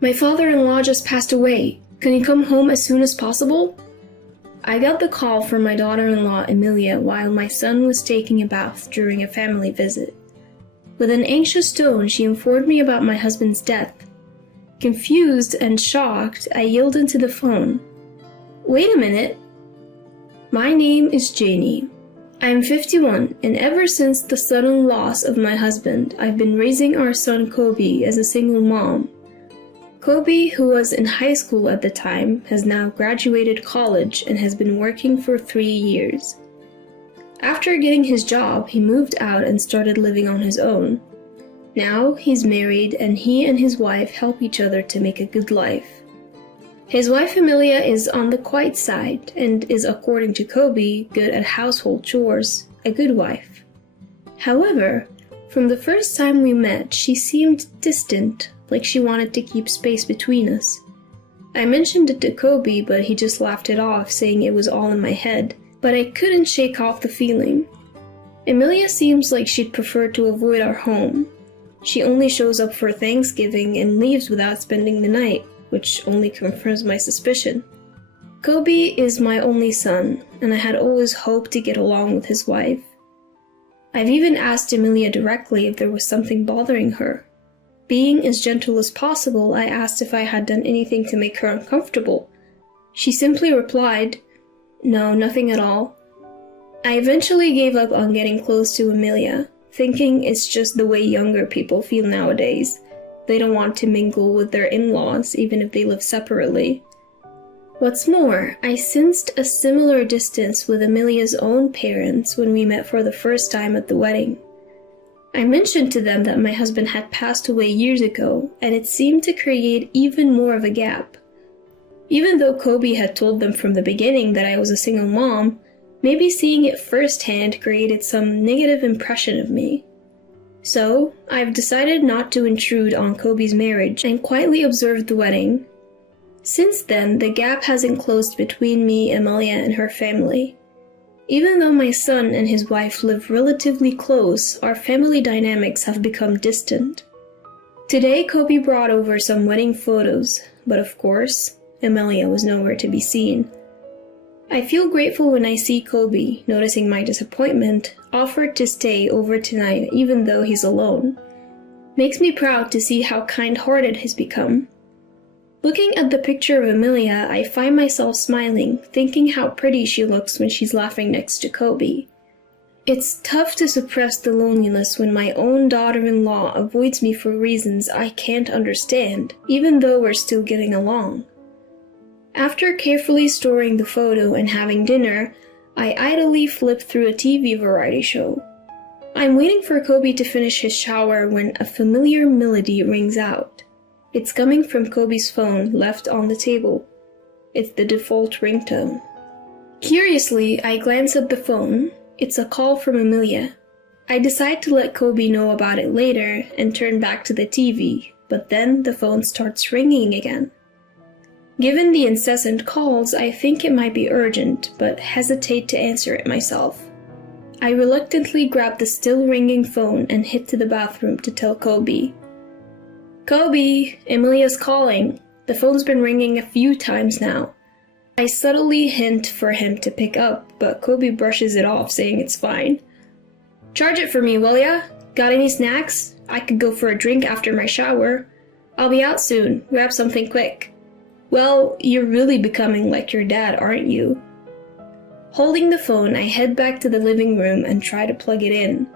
My father-in-law just passed away. Can you come home as soon as possible? I got the call from my daughter-in-law Emilia while my son was taking a bath during a family visit. With an anxious tone, she informed me about my husband's death. Confused and shocked, I yelled into the phone. Wait a minute. My name is Janie. I am 51, and ever since the sudden loss of my husband, I've been raising our son Kobe as a single mom. Kobe, who was in high school at the time, has now graduated college and has been working for 3 years. After getting his job, he moved out and started living on his own. Now he's married and he and his wife help each other to make a good life. His wife Emilia is on the quiet side and is, according to Kobe, good at household chores, a good wife. However, from the first time we met, she seemed distant, like she wanted to keep space between us. I mentioned it to Kobe, but he just laughed it off, saying it was all in my head, but I couldn't shake off the feeling. Emilia seems like she'd prefer to avoid our home. She only shows up for Thanksgiving and leaves without spending the night, which only confirms my suspicion. Kobe is my only son, and I had always hoped to get along with his wife. I've even asked Emilia directly if there was something bothering her. Being as gentle as possible, I asked if I had done anything to make her uncomfortable. She simply replied, "No, nothing at all." I eventually gave up on getting close to Emilia, thinking it's just the way younger people feel nowadays. They don't want to mingle with their in-laws, even if they live separately. What's more, I sensed a similar distance with Emilia's own parents when we met for the first time at the wedding. I mentioned to them that my husband had passed away years ago, and it seemed to create even more of a gap. Even though Kobe had told them from the beginning that I was a single mom, maybe seeing it firsthand created some negative impression of me. So, I've decided not to intrude on Kobe's marriage and quietly observed the wedding. Since then, the gap hasn't closed between me, Emilia, and her family. Even though my son and his wife live relatively close, our family dynamics have become distant. Today, Kobe brought over some wedding photos, but of course, Emilia was nowhere to be seen. I feel grateful when I see Kobe, noticing my disappointment, offered to stay over tonight even though he's alone. Makes me proud to see how kind-hearted he's become. Looking at the picture of Emilia, I find myself smiling, thinking how pretty she looks when she's laughing next to Kobe. It's tough to suppress the loneliness when my own daughter-in-law avoids me for reasons I can't understand, even though we're still getting along. After carefully storing the photo and having dinner, I idly flip through a TV variety show. I'm waiting for Kobe to finish his shower when a familiar melody rings out. It's coming from Kobe's phone left on the table. It's the default ringtone. Curiously, I glance at the phone. It's a call from Emilia. I decide to let Kobe know about it later and turn back to the TV, but then the phone starts ringing again. Given the incessant calls, I think it might be urgent, but hesitate to answer it myself. I reluctantly grab the still ringing phone and head to the bathroom to tell Kobe. "Kobe, Emilia's calling. The phone's been ringing a few times now." I subtly hint for him to pick up, but Kobe brushes it off, saying it's fine. "Charge it for me, will ya? Got any snacks? I could go for a drink after my shower. I'll be out soon. Grab something quick." "Well, you're really becoming like your dad, aren't you?" Holding the phone, I head back to the living room and try to plug it in.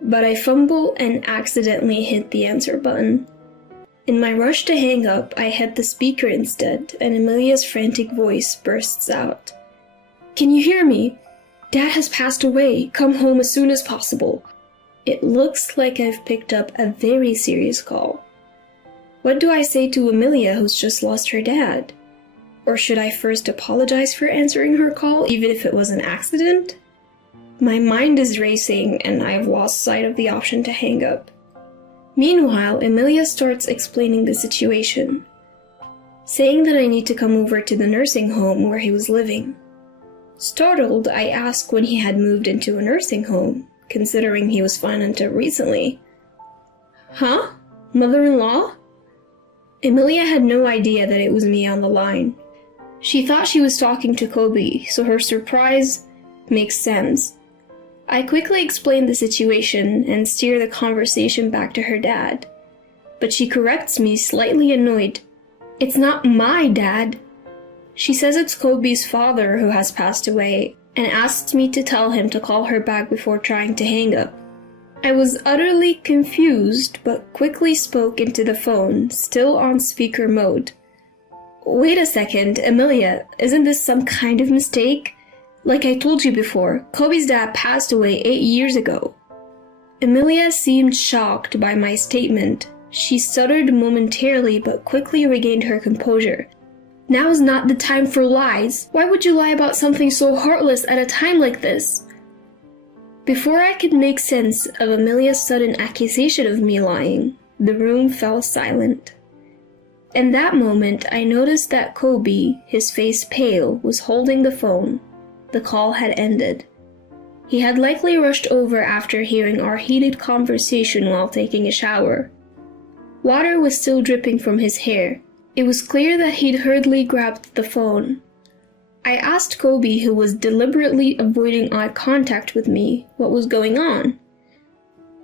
But I fumble and accidentally hit the answer button. In my rush to hang up, I hit the speaker instead, and Emilia's frantic voice bursts out. "Can you hear me? Dad has passed away. Come home as soon as possible." It looks like I've picked up a very serious call. What do I say to Emilia, who's just lost her dad? Or should I first apologize for answering her call, even if it was an accident? My mind is racing, and I've lost sight of the option to hang up. Meanwhile, Emilia starts explaining the situation, saying that I need to come over to the nursing home where he was living. Startled, I ask when he had moved into a nursing home, considering he was fine until recently. "Huh? Mother-in-law?" Emilia had no idea that it was me on the line. She thought she was talking to Kobe, so her surprise makes sense. I quickly explained the situation and steer the conversation back to her dad. But she corrects me, slightly annoyed. "It's not my dad." She says it's Kobe's father who has passed away and asks me to tell him to call her back before trying to hang up. I was utterly confused, but quickly spoke into the phone, still on speaker mode. "Wait a second, Emilia, isn't this some kind of mistake? Like I told you before, Kobe's dad passed away 8 years ago." Emilia seemed shocked by my statement. She stuttered momentarily but quickly regained her composure. "Now is not the time for lies. Why would you lie about something so heartless at a time like this?" Before I could make sense of Emilia's sudden accusation of me lying, the room fell silent. In that moment, I noticed that Kobe, his face pale, was holding the phone. The call had ended. He had likely rushed over after hearing our heated conversation while taking a shower. Water was still dripping from his hair. It was clear that he'd hurriedly grabbed the phone. I asked Kobe, who was deliberately avoiding eye contact with me, what was going on.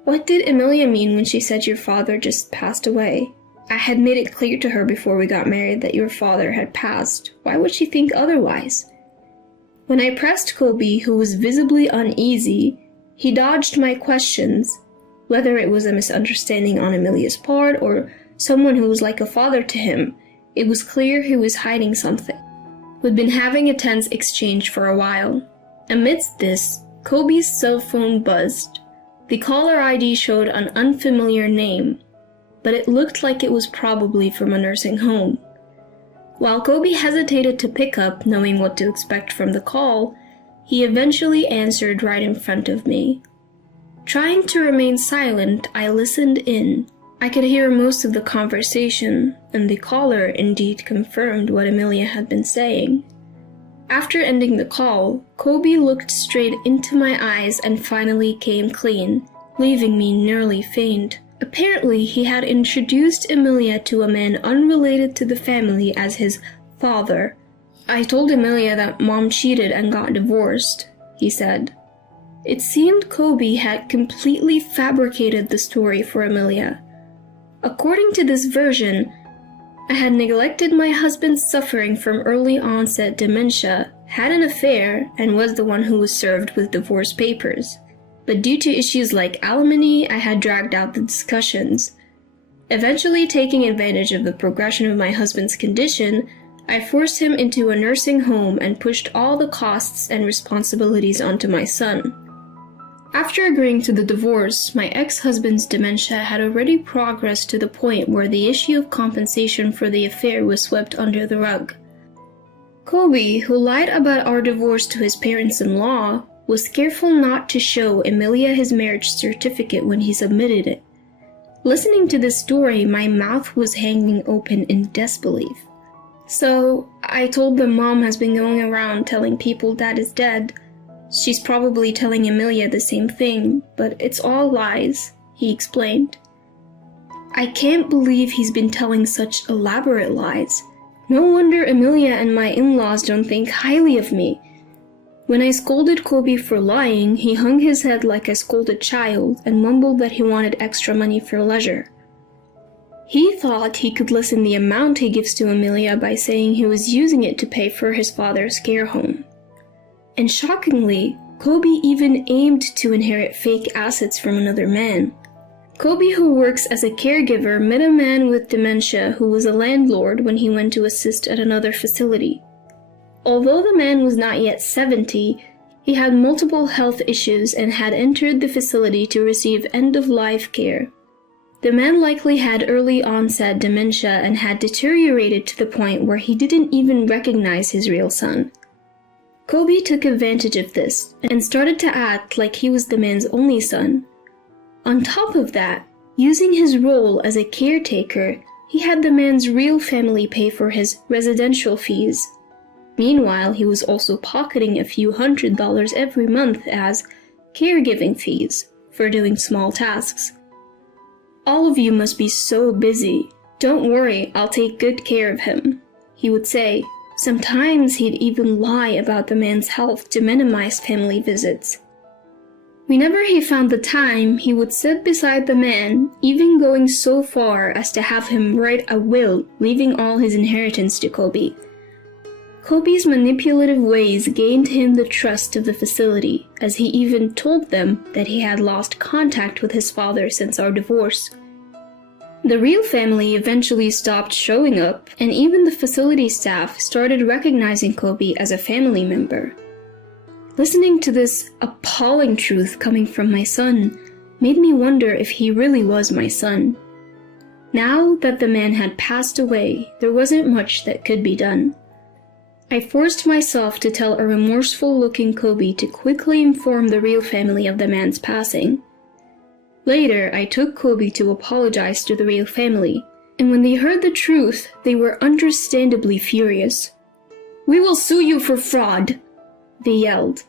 "What did Emilia mean when she said your father just passed away? I had made it clear to her before we got married that your father had passed. Why would she think otherwise?" When I pressed Kobe, who was visibly uneasy, he dodged my questions. Whether it was a misunderstanding on Emilia's part or someone who was like a father to him, it was clear he was hiding something. We'd been having a tense exchange for a while. Amidst this, Kobe's cell phone buzzed. The caller ID showed an unfamiliar name, but it looked like it was probably from a nursing home. While Kobe hesitated to pick up, knowing what to expect from the call, he eventually answered right in front of me. Trying to remain silent, I listened in. I could hear most of the conversation, and the caller indeed confirmed what Emilia had been saying. After ending the call, Kobe looked straight into my eyes and finally came clean, leaving me nearly faint. Apparently, he had introduced Emilia to a man unrelated to the family as his father. "I told Emilia that Mom cheated and got divorced," he said. It seemed Kobe had completely fabricated the story for Emilia. According to this version, I had neglected my husband's suffering from early onset dementia, had an affair, and was the one who was served with divorce papers. But due to issues like alimony, I had dragged out the discussions. Eventually, taking advantage of the progression of my husband's condition, I forced him into a nursing home and pushed all the costs and responsibilities onto my son. After agreeing to the divorce, my ex-husband's dementia had already progressed to the point where the issue of compensation for the affair was swept under the rug. Kobe, who lied about our divorce to his parents-in-law, was careful not to show Emilia his marriage certificate when he submitted it. Listening to this story, my mouth was hanging open in disbelief. "So, I told them Mom has been going around telling people Dad is dead. She's probably telling Emilia the same thing, but it's all lies," he explained. "I can't believe he's been telling such elaborate lies. No wonder Emilia and my in-laws don't think highly of me." When I scolded Kobe for lying, he hung his head like a scolded child and mumbled that he wanted extra money for leisure. He thought he could lessen the amount he gives to Emilia by saying he was using it to pay for his father's care home. And shockingly, Kobe even aimed to inherit fake assets from another man. Kobe, who works as a caregiver, met a man with dementia who was a landlord when he went to assist at another facility. Although the man was not yet 70, he had multiple health issues and had entered the facility to receive end-of-life care. The man likely had early onset dementia and had deteriorated to the point where he didn't even recognize his real son. Kobe took advantage of this and started to act like he was the man's only son. On top of that, using his role as a caretaker, he had the man's real family pay for his residential fees. Meanwhile, he was also pocketing a few $100s every month as caregiving fees for doing small tasks. "All of you must be so busy," "Don't worry, I'll take good care of him," he would say. Sometimes he'd even lie about the man's health to minimize family visits. Whenever he found the time, he would sit beside the man, even going so far as to have him write a will, leaving all his inheritance to Kobe. Kobe's manipulative ways gained him the trust of the facility, as he even told them that he had lost contact with his father since our divorce. The real family eventually stopped showing up, and even the facility staff started recognizing Kobe as a family member. Listening to this appalling truth coming from my son made me wonder if he really was my son. Now that the man had passed away, there wasn't much that could be done. I forced myself to tell a remorseful-looking Kobe to quickly inform the real family of the man's passing. Later, I took Kobe to apologize to the real family, and when they heard the truth, they were understandably furious. "We will sue you for fraud," they yelled.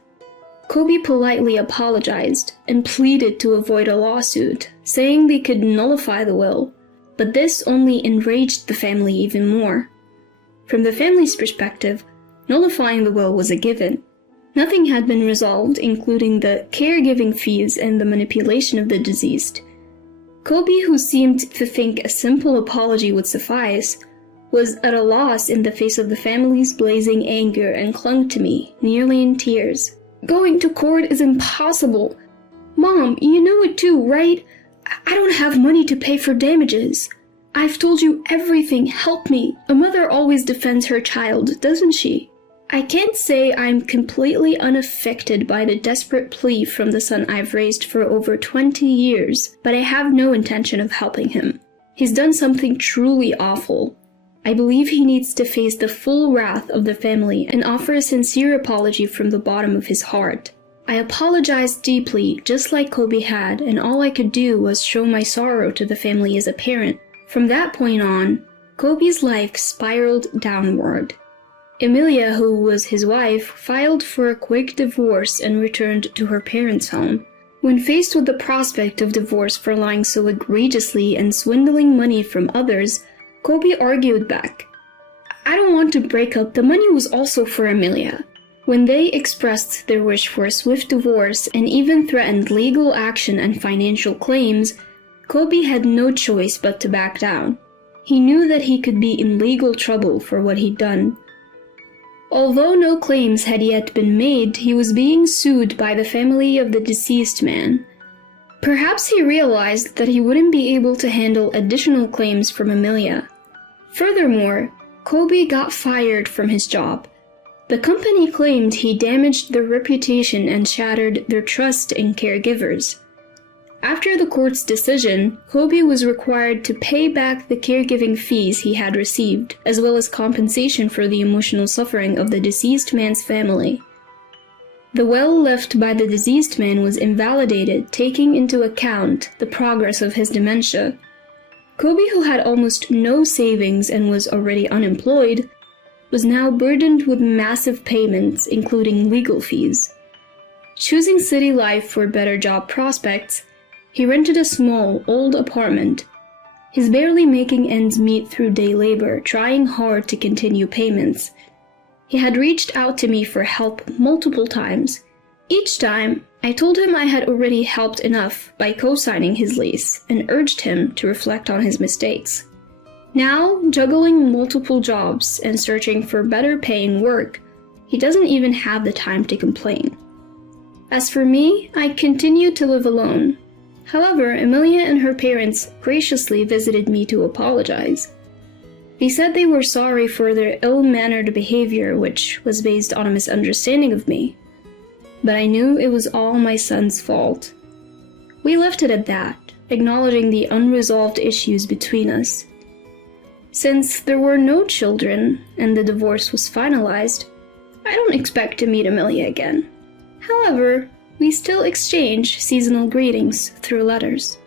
Kobe politely apologized and pleaded to avoid a lawsuit, saying they could nullify the will, but this only enraged the family even more. From the family's perspective, nullifying the will was a given. Nothing had been resolved, including the caregiving fees and the manipulation of the deceased. Kobe, who seemed to think a simple apology would suffice, was at a loss in the face of the family's blazing anger and clung to me, nearly in tears. "Going to court is impossible. Mom, you know it too, right? I don't have money to pay for damages. I've told you everything, help me. A mother always defends her child, doesn't she?" I can't say I'm completely unaffected by the desperate plea from the son I've raised for over 20 years, but I have no intention of helping him. He's done something truly awful. I believe he needs to face the full wrath of the family and offer a sincere apology from the bottom of his heart. I apologized deeply, just like Kobe had, and all I could do was show my sorrow to the family as a parent. From that point on, Kobe's life spiraled downward. Emilia, who was his wife, filed for a quick divorce and returned to her parents' home. When faced with the prospect of divorce for lying so egregiously and swindling money from others, Kobe argued back. "I don't want to break up, the money was also for Emilia." When they expressed their wish for a swift divorce and even threatened legal action and financial claims, Kobe had no choice but to back down. He knew that he could be in legal trouble for what he'd done. Although no claims had yet been made, he was being sued by the family of the deceased man. Perhaps he realized that he wouldn't be able to handle additional claims from Emilia. Furthermore, Kobe got fired from his job. The company claimed he damaged their reputation and shattered their trust in caregivers. After the court's decision, Kobe was required to pay back the caregiving fees he had received, as well as compensation for the emotional suffering of the deceased man's family. The will left by the deceased man was invalidated, taking into account the progress of his dementia. Kobe, who had almost no savings and was already unemployed, was now burdened with massive payments, including legal fees. Choosing city life for better job prospects, he rented a small, old apartment. He's barely making ends meet through day labor, trying hard to continue payments. He had reached out to me for help multiple times. Each time, I told him I had already helped enough by co-signing his lease and urged him to reflect on his mistakes. Now, juggling multiple jobs and searching for better paying work, he doesn't even have the time to complain. As for me, I continued to live alone. However, Emilia and her parents graciously visited me to apologize. They said they were sorry for their ill-mannered behavior, which was based on a misunderstanding of me. But I knew it was all my son's fault. We left it at that, acknowledging the unresolved issues between us. Since there were no children and the divorce was finalized, I don't expect to meet Emilia again. However, we still exchange seasonal greetings through letters.